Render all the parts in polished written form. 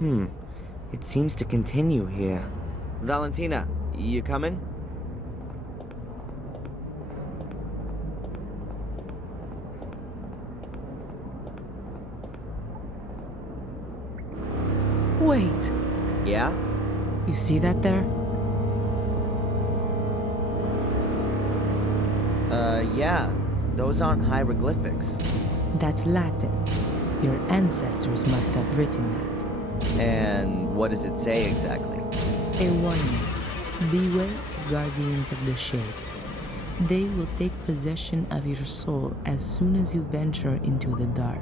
It seems to continue here. Valentina, you coming? Wait, Yeah? you see that there? Yeah. Those aren't hieroglyphics. That's Latin. Your ancestors must have written that. And what does it say exactly? A warning. Beware, guardians of the shades. They will take possession of your soul as soon as you venture into the dark.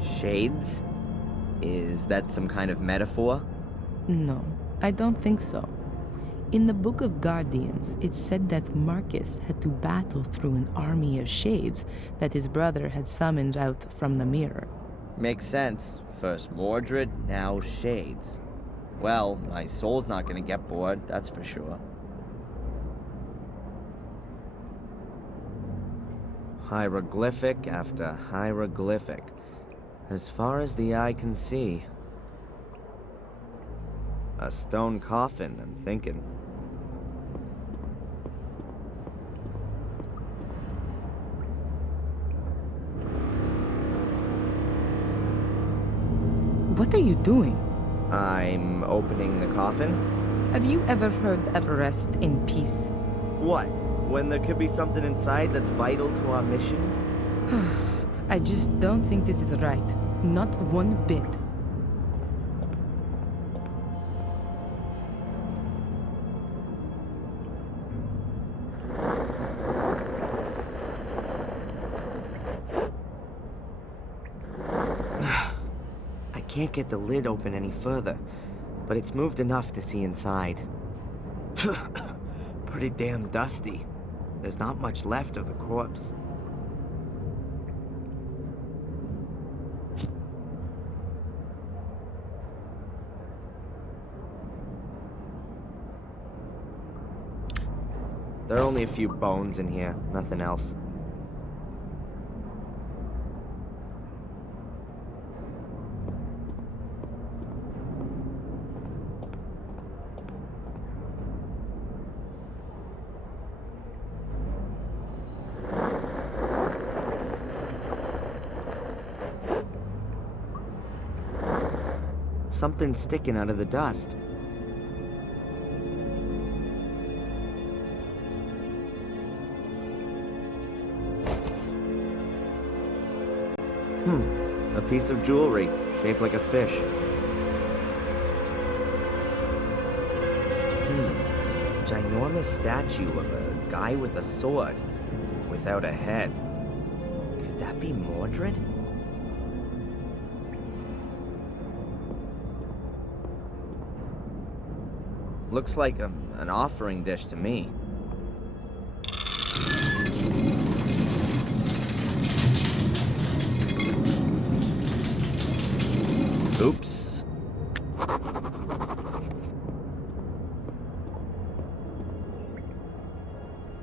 Shades? Is that some kind of metaphor? No, I don't think so. In the Book of Guardians, it said that Marcus had to battle through an army of shades that his brother had summoned out from the mirror. Makes sense. First Mordred, now Shades. Well, my soul's not gonna get bored, that's for sure. Hieroglyphic after hieroglyphic. As far as the eye can see. A stone coffin, I'm thinking. What are you doing? I'm opening the coffin? Have you ever heard of rest in peace? What? When there could be something inside that's vital to our mission? I just don't think this is right. Not one bit. I can't get the lid open any further, but it's moved enough to see inside. Pretty damn dusty. There's not much left of the corpse. There are only a few bones in here, nothing else. Something's sticking out of the dust. A piece of jewelry, shaped like a fish. Ginormous statue of a guy with a sword, without a head. Could that be Mordred? Looks like an offering dish to me. Oops.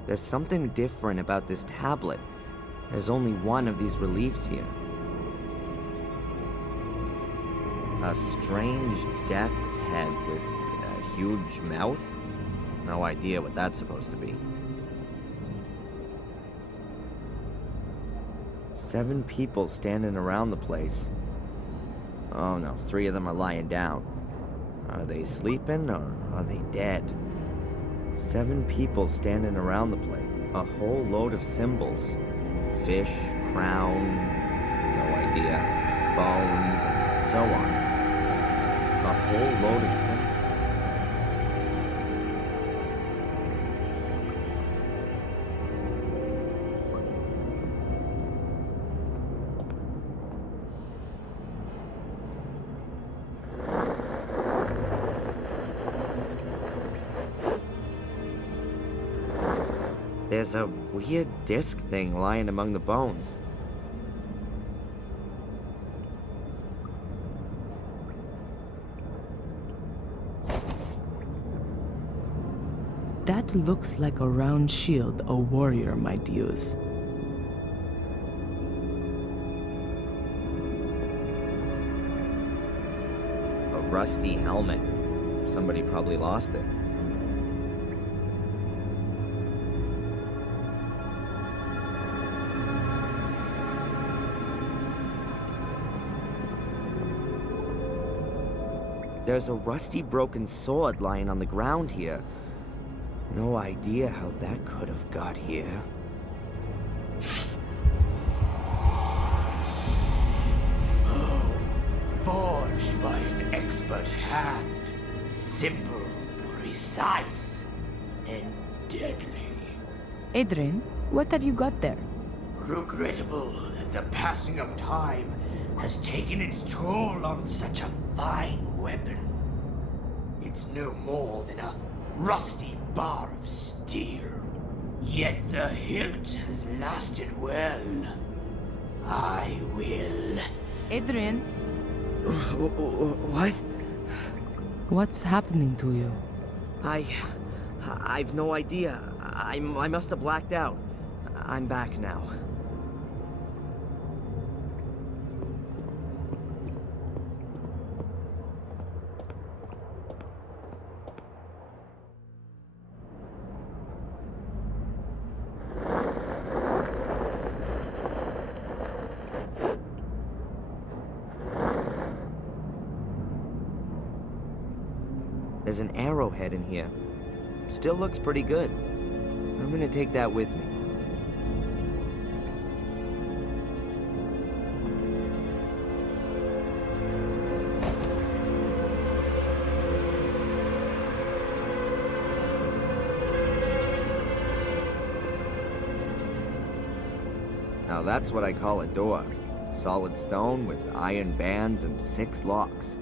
There's something different about this tablet. There's only one of these reliefs here. A strange death's head with a huge mouth? No idea what that's supposed to be. 7 people standing around the place. Oh no, 3 of them are lying down. Are they sleeping or are they dead? 7 people standing around the place. A whole load of symbols. Fish, crown, no idea. Bones, and so on. A whole load of symbols. There's a weird disc thing lying among the bones. That looks like a round shield a warrior might use. A rusty helmet. Somebody probably lost it. There's a rusty broken sword lying on the ground here. No idea how that could have got here. Forged by an expert hand. Simple, precise, and deadly. Adrian, what have you got there? Regrettable that the passing of time has taken its toll on such a fine weapon. It's no more than a rusty bar of steel. Yet the hilt has lasted well. I will. Adrian, What? what's happening to you? I've no idea. I must have blacked out. I'm back now. There's an arrowhead in here. Still looks pretty good. I'm gonna take that with me. Now that's what I call a door. Solid stone with iron bands and 6 locks.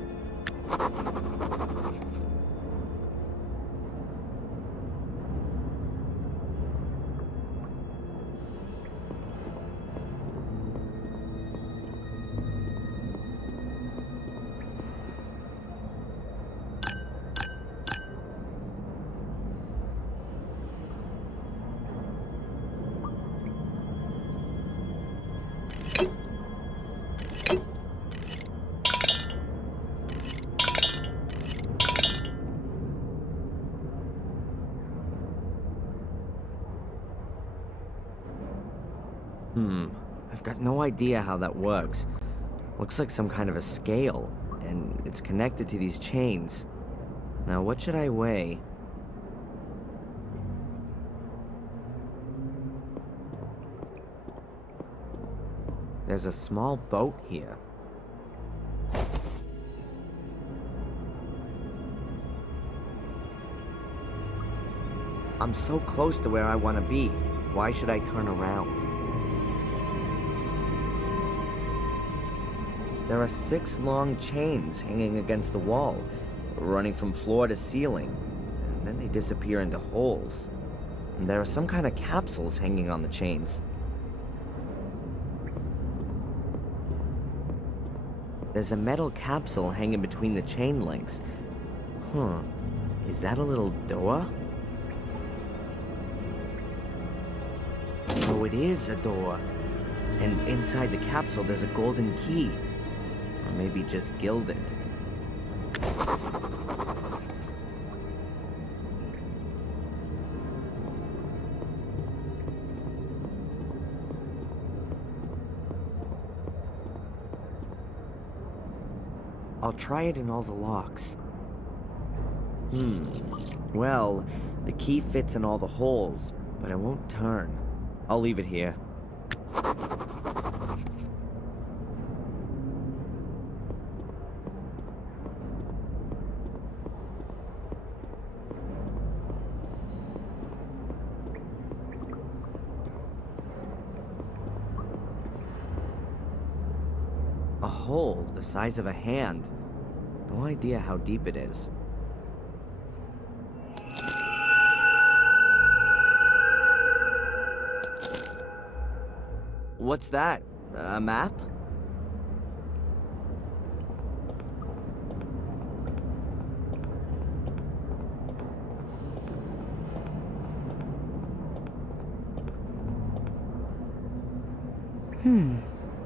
I've got no idea how that works. Looks like some kind of a scale, and it's connected to these chains. Now, what should I weigh? There's a small boat here. I'm so close to where I want to be. Why should I turn around? There are 6 long chains hanging against the wall, running from floor to ceiling, and then they disappear into holes. And there are some kind of capsules hanging on the chains. There's a metal capsule hanging between the chain links. Is that a little door? So it is a door. And inside the capsule there's a golden key. Or maybe just gilded. I'll try it in all the locks. Well, the key fits in all the holes, but it won't turn. I'll leave it here. A hole the size of a hand. No idea how deep it is. What's that? A map?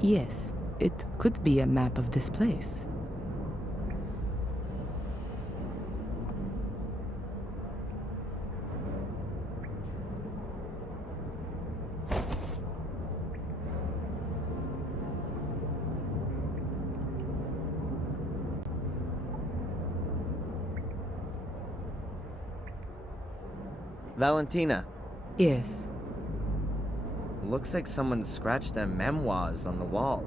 Yes, it could be a map of this place. Valentina, Yes. looks like someone scratched their memoirs on the wall.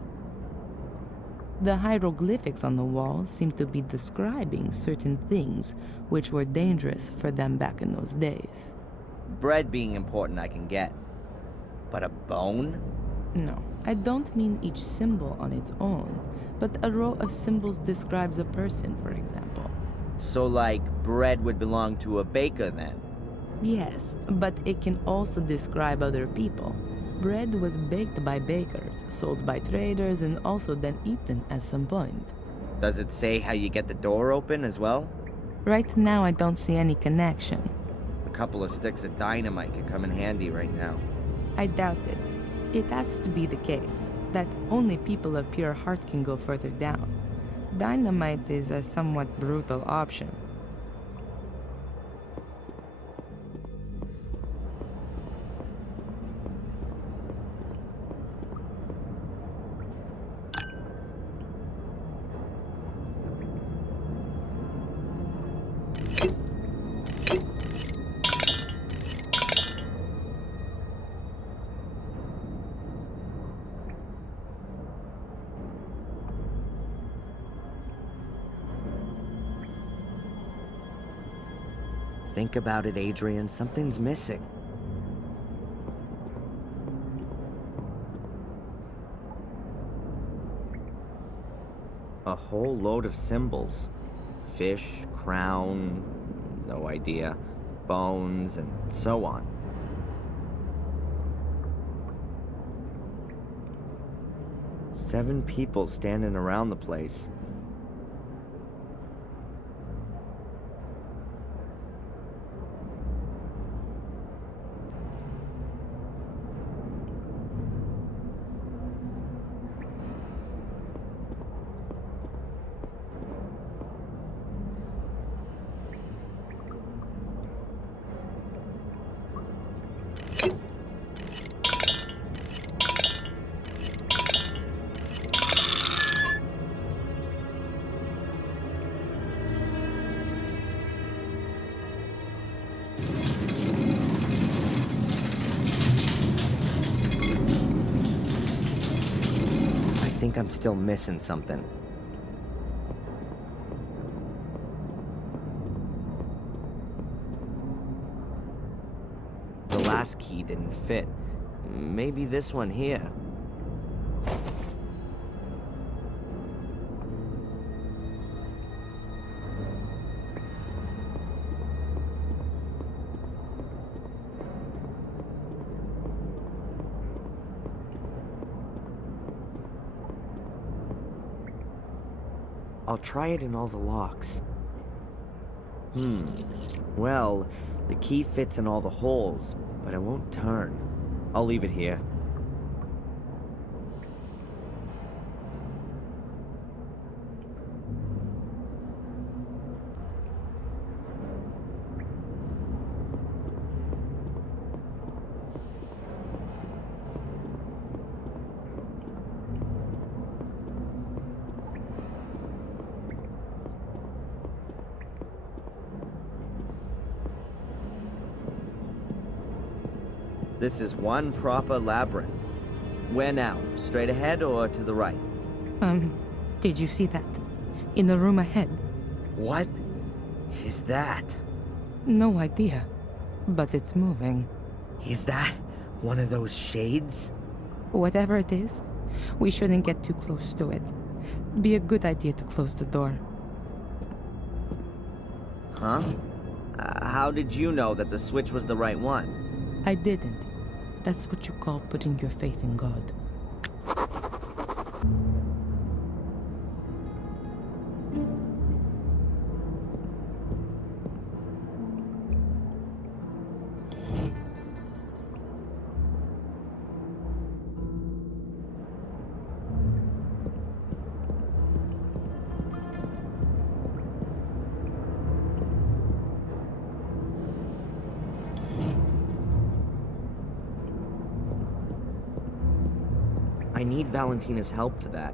The hieroglyphics on the wall seem to be describing certain things which were dangerous for them back in those days. Bread being important I can get. But a bone? No, I don't mean each symbol on its own, but a row of symbols describes a person, for example. So like, bread would belong to a baker then? Yes, but it can also describe other people. Bread was baked by bakers, sold by traders, and also then eaten at some point. Does it say how you get the door open as well? Right now, I don't see any connection. A couple of sticks of dynamite could come in handy right now. I doubt it. It has to be the case that only people of pure heart can go further down. Dynamite is a somewhat brutal option. Think about it, Adrian. Something's missing. A whole load of symbols. Fish, crown, no idea, bones, and so on. Seven people standing around the place. I think I'm still missing something. The last key didn't fit. Maybe this one here. I'll try it in all the locks. Well, the key fits in all the holes, but it won't turn. I'll leave it here. This is one proper labyrinth. Where now? Straight ahead or to the right? Did you see that? In the room ahead? What is that? No idea. But it's moving. Is that one of those shades? Whatever it is, we shouldn't get too close to it. Be a good idea to close the door. Huh? How did you know that the switch was the right one? I didn't. That's what you call putting your faith in God. I need Valentina's help for that.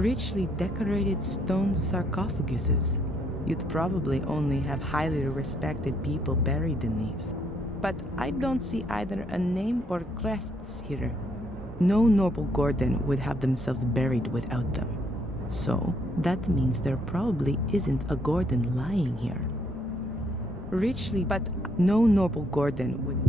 Richly decorated stone sarcophaguses. You'd probably only have highly respected people buried in these. But I don't see either a name or crests here. No noble Gordon would have themselves buried without them. So, that means there probably isn't a Gordon lying here. Richly, but no noble Gordon would...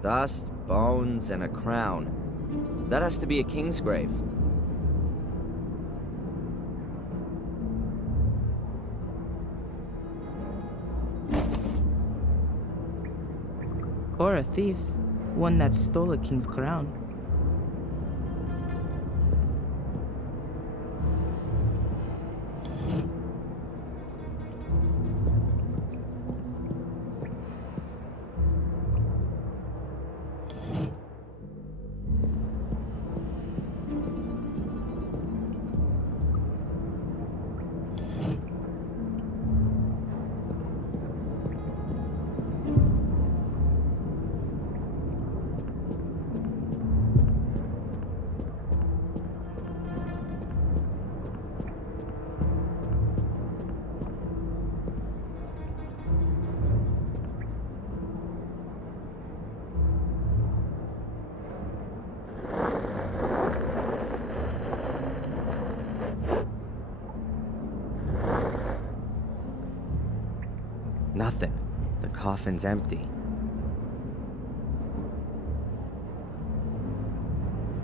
Dust, bones, and a crown. That has to be a king's grave. Or a thief's. One that stole a king's crown. Nothing. The coffin's empty.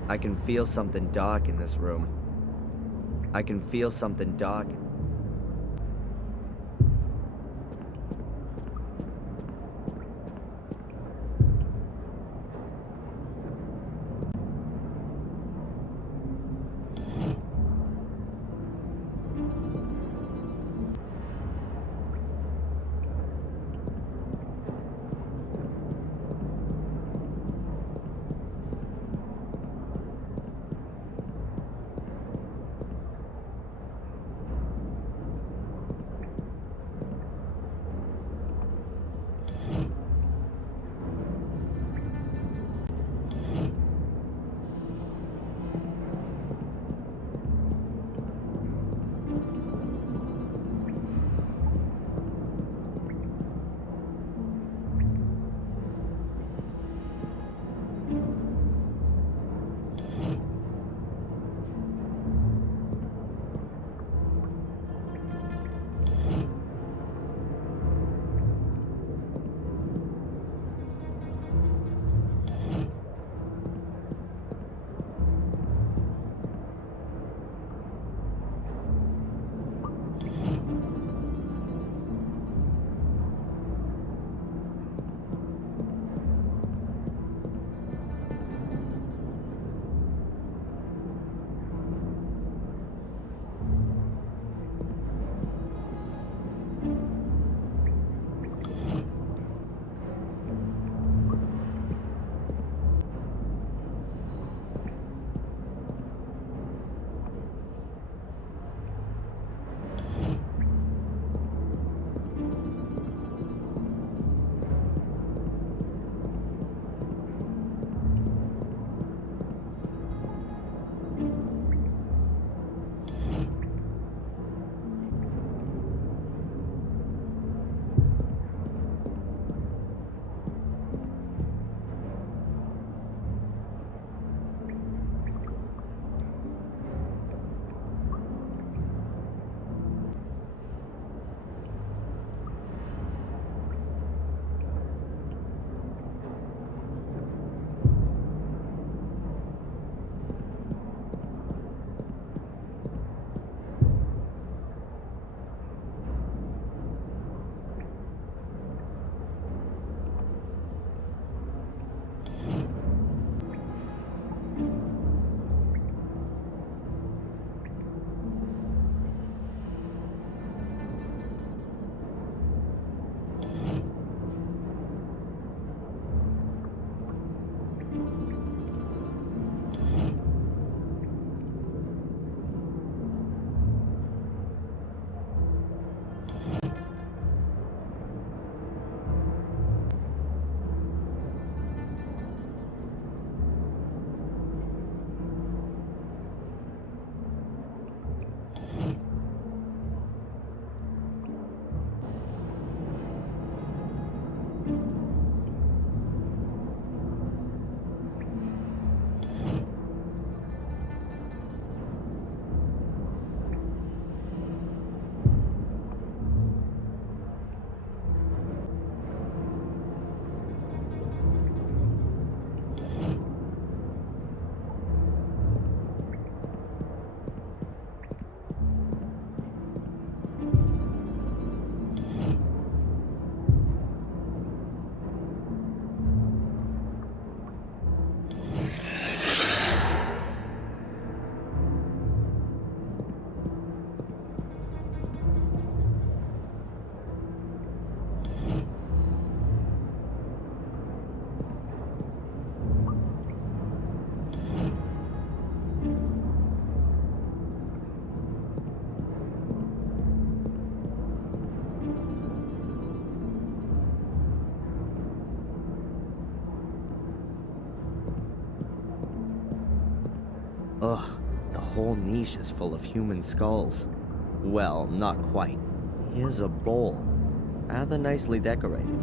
I can feel something dark in this room. I can feel something dark. Ugh, the whole niche is full of human skulls. Well, not quite. Here's a bowl, rather nicely decorated.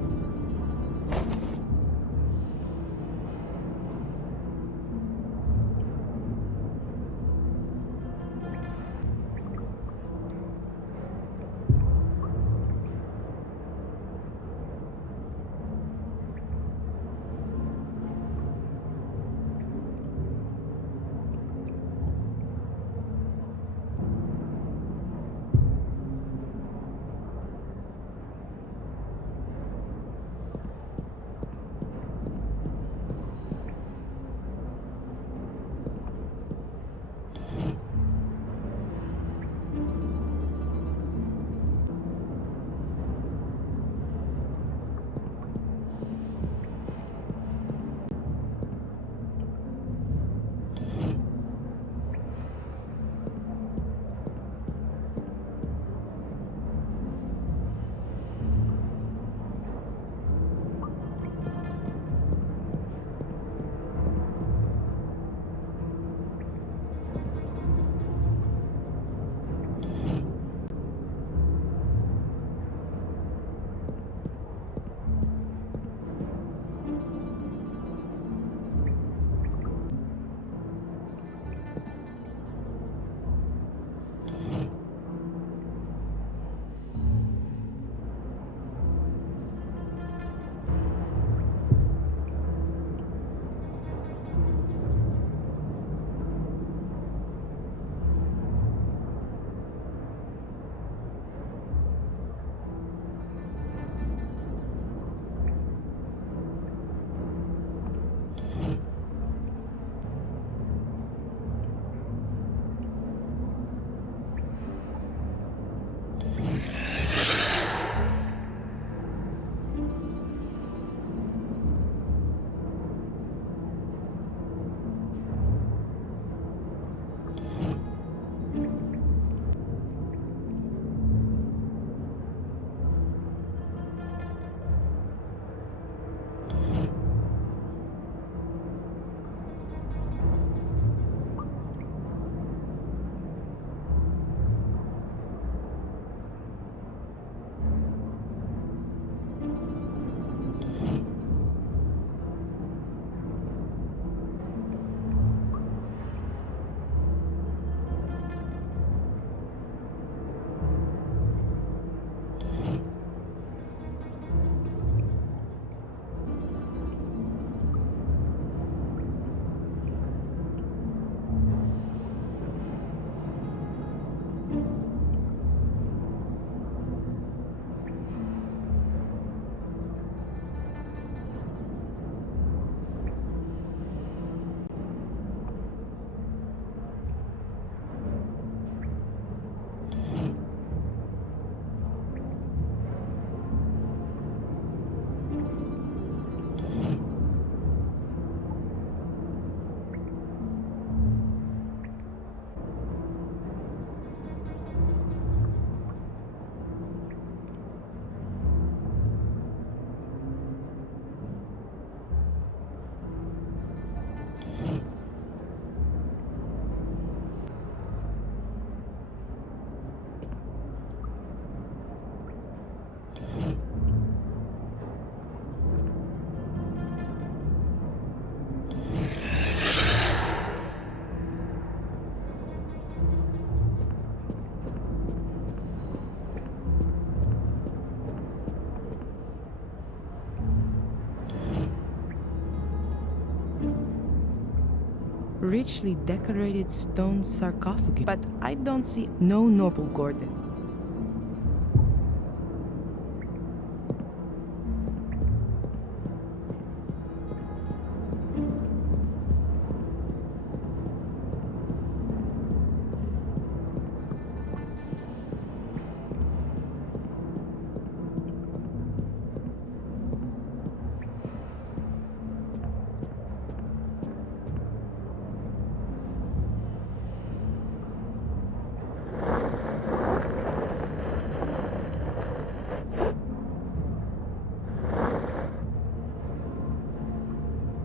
Richly decorated stone sarcophagus, but I don't see no noble Gordon.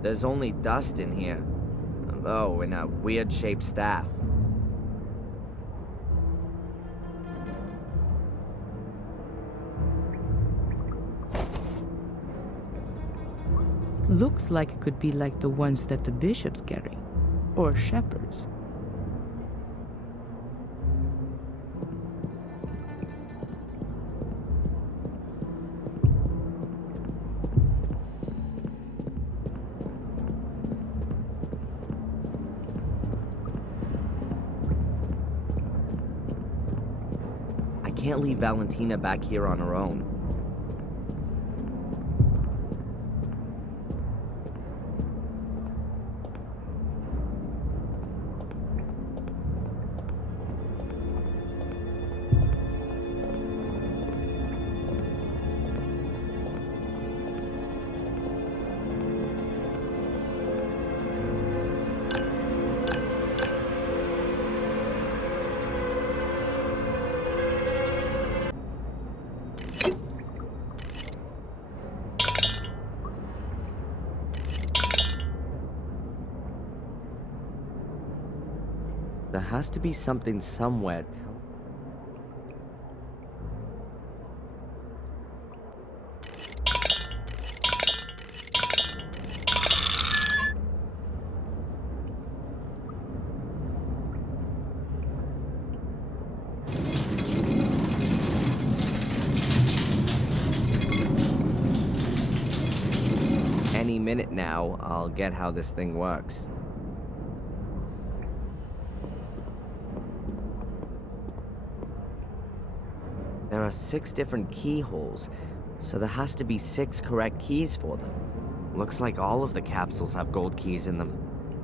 There's only dust in here, Oh, and a weird-shaped staff. Looks like it could be like the ones that the bishops carry, or shepherds. I can't leave Valentina back here on her own. There has to be something somewhere. Any minute now, I'll get how this thing works. There are 6 different keyholes, so there has to be 6 correct keys for them. Looks like all of the capsules have gold keys in them.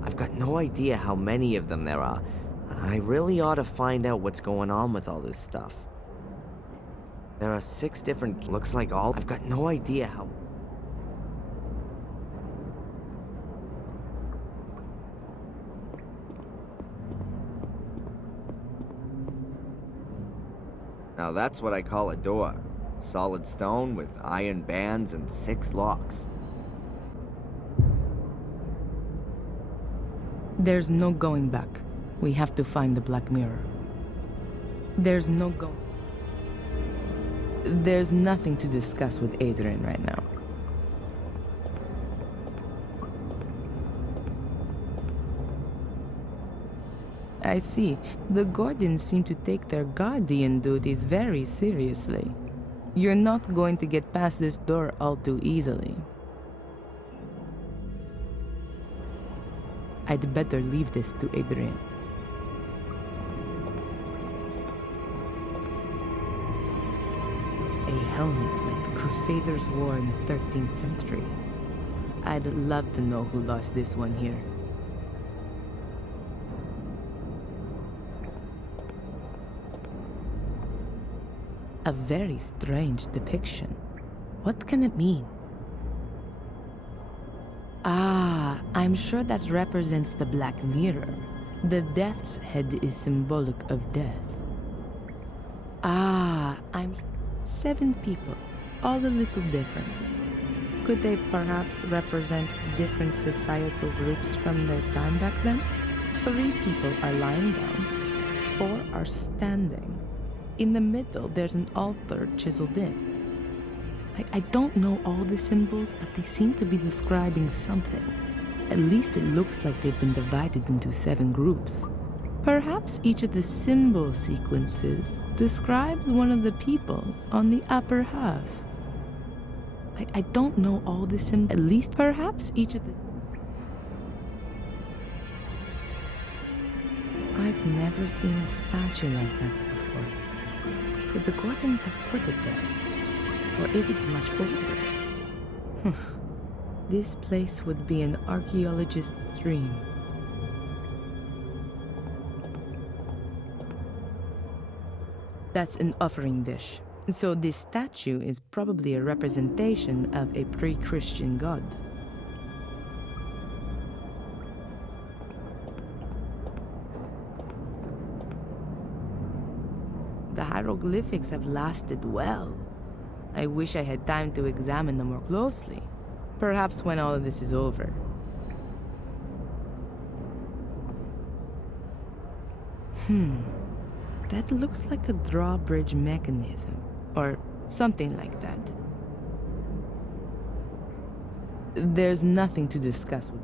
I've got no idea how many of them there are. I really ought to find out what's going on with all this stuff. There are 6 different... Looks like all... I've got no idea how... Now that's what I call a door. Solid stone with iron bands and 6 locks. There's no going back. We have to find the Black Mirror. There's nothing to discuss with Adrian right now. I see. The Guardians seem to take their guardian duties very seriously. You're not going to get past this door all too easily. I'd better leave this to Adrian. A helmet like the Crusaders wore in the 13th century. I'd love to know who lost this one here. A very strange depiction. What can it mean? Ah, I'm sure that represents the Black Mirror. The Death's head is symbolic of death. Ah, 7 people, all a little different. Could they perhaps represent different societal groups from their time back then? 3 people are lying down, 4 are standing. In the middle, there's an altar chiseled in. I don't know all the symbols, but they seem to be describing something. At least it looks like they've been divided into 7 groups. Perhaps each of the symbol sequences describes one of the people on the upper half. I don't know all the symbols. At least perhaps each of the... I've never seen a statue like that before. Could the Guardians have put it there? Or is it much older? This place would be an archaeologist's dream. That's an offering dish. So this statue is probably a representation of a pre-Christian god. The hieroglyphics have lasted well. I wish I had time to examine them more closely. Perhaps when all of this is over. That looks like a drawbridge mechanism, or something like that. There's nothing to discuss with.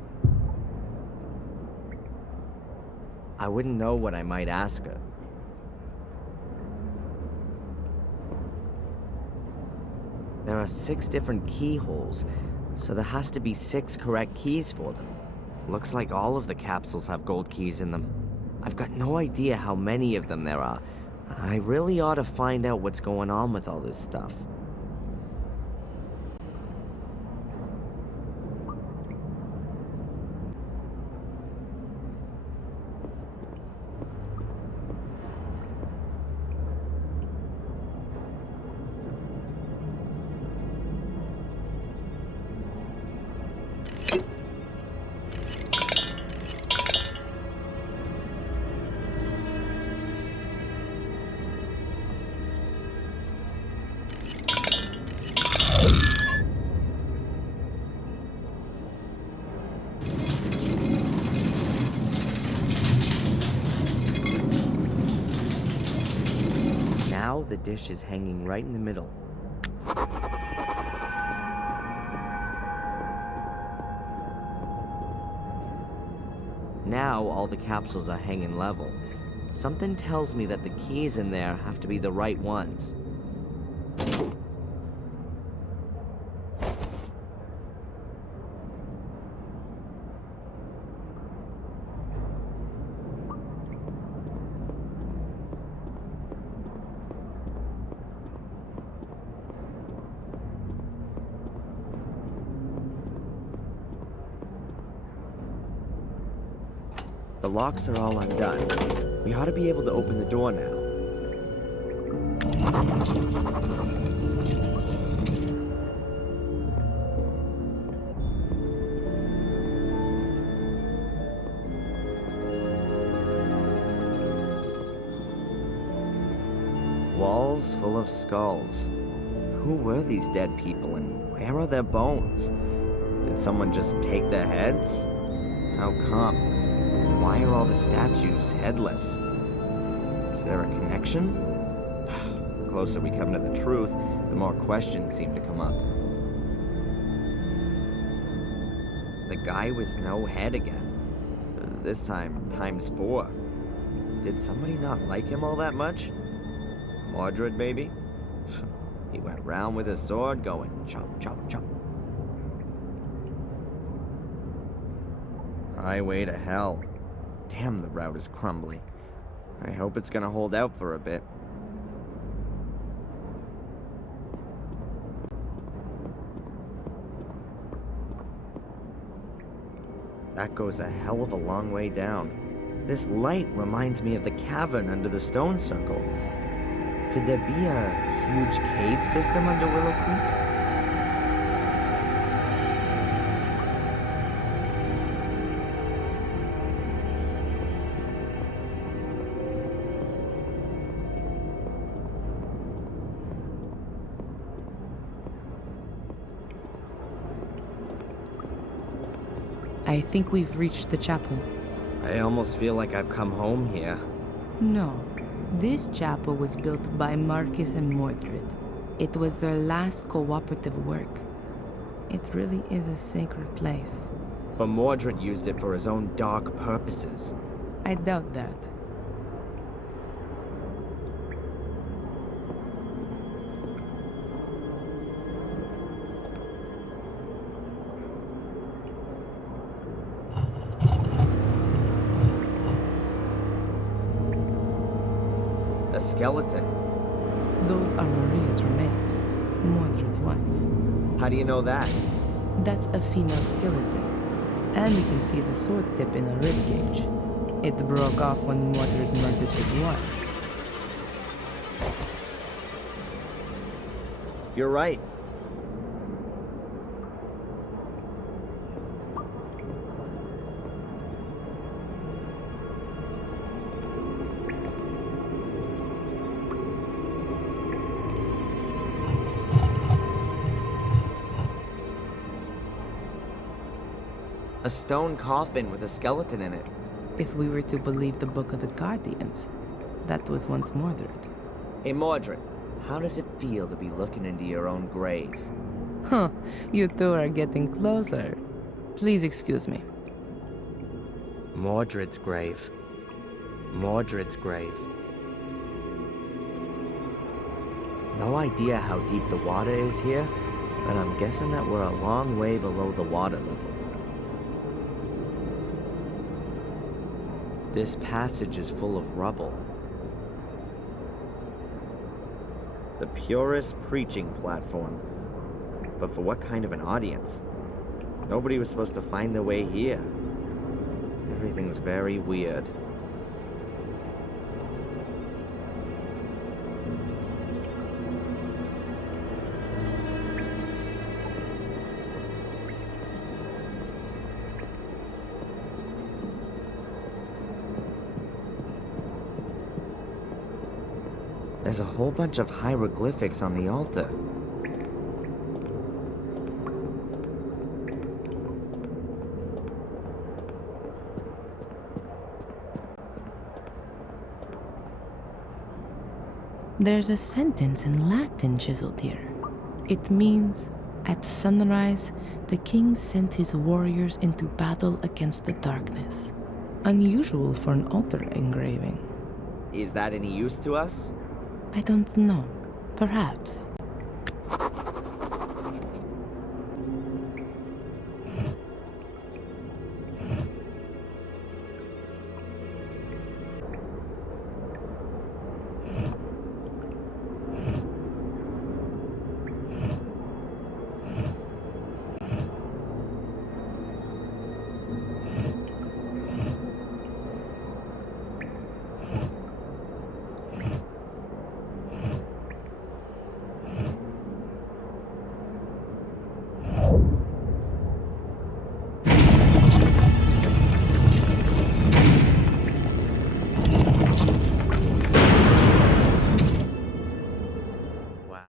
I wouldn't know what I might ask her. There are 6 different keyholes, so there has to be 6 correct keys for them. Looks like all of the capsules have gold keys in them. I've got no idea how many of them there are. I really ought to find out what's going on with all this stuff. Now the dish is hanging right in the middle. Now all the capsules are hanging level. Something tells me that the keys in there have to be the right ones. The locks are all undone. We ought to be able to open the door now. Walls full of skulls. Who were these dead people and where are their bones? Did someone just take their heads? How come? Why are all the statues headless? Is there a connection? The closer we come to the truth, the more questions seem to come up. The guy with no head again. This time, ×4. Did somebody not like him all that much? Mordred, maybe? He went round with his sword going chop, chop, chop. Highway to hell. Damn, the route is crumbly. I hope it's gonna hold out for a bit. That goes a hell of a long way down. This light reminds me of the cavern under the stone circle. Could there be a huge cave system under Willow Creek? I think we've reached the chapel. I almost feel like I've come home here. No, this chapel was built by Marcus and Mordred. It was their last cooperative work. It really is a sacred place. But Mordred used it for his own dark purposes. I doubt that. A skeleton. Those are Maria's remains, Mordred's wife. How do you know that? That's a female skeleton. And you can see the sword tip in a ribcage. It broke off when Mordred murdered his wife. You're right. A stone coffin with a skeleton in it. if we were to believe the Book of the Guardians. That was once Mordred. Hey, Mordred, how does it feel to be looking into your own grave? Huh, you two are getting closer. Please excuse me. Mordred's grave. Mordred's grave. No idea how deep the water is here, but I'm guessing that we're a long way below the water level. This passage is full of rubble. The purest preaching platform. But for what kind of an audience? Nobody was supposed to find their way here. Everything's very weird. There's a whole bunch of hieroglyphics on the altar. There's a sentence in Latin chiseled here. It means, "At sunrise, the king sent his warriors into battle against the darkness." Unusual for an altar engraving. Is that any use to us? I don't know. Perhaps.